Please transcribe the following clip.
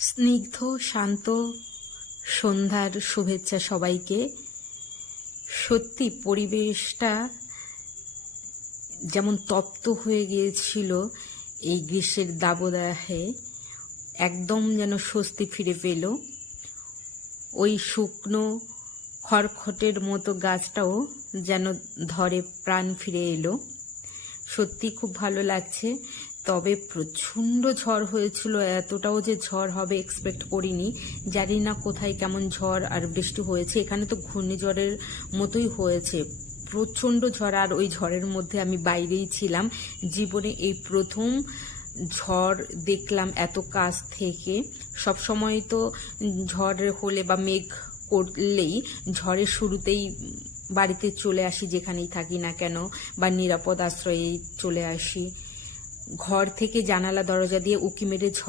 স্নিগ্ধ শান্ত সন্ধ্যার শুভেচ্ছা সবাইকে। সত্যি পরিবেশটা যেমন তপ্ত হয়ে গিয়েছিল এই গ্রীষ্মের দাবদাহে, একদম যেন স্বস্তি ফিরে পেল। ওই শুকনো খড়খটের মতো গাছটাও যেন ধরে প্রাণ ফিরে এলো। সত্যি খুব ভালো লাগছে। তবে প্রচণ্ড ঝড় হয়েছিল, এতটাও যে ঝড় হবে এক্সপেক্ট করিনি। জানি না কোথায় কেমন ঝড় আর বৃষ্টি হয়েছে, এখানে তো ঘূর্ণিঝড়ের মতোই হয়েছে, প্রচণ্ড ঝড়। আর ওই ঝড়ের মধ্যে আমি বাইরেই ছিলাম, জীবনে এই প্রথম ঝড় দেখলাম এত কাছ থেকে। সব সময় তো ঝড় হলে বা মেঘ করলেই ঝড়ের শুরুতেই বাড়িতে চলে আসি, যেখানেই থাকি না কেন, বা নিরাপদ আশ্রয়ে চলে আসি। ঘর থেকে জানালা দরজা দিয়ে উঁকি মেরে ঝড়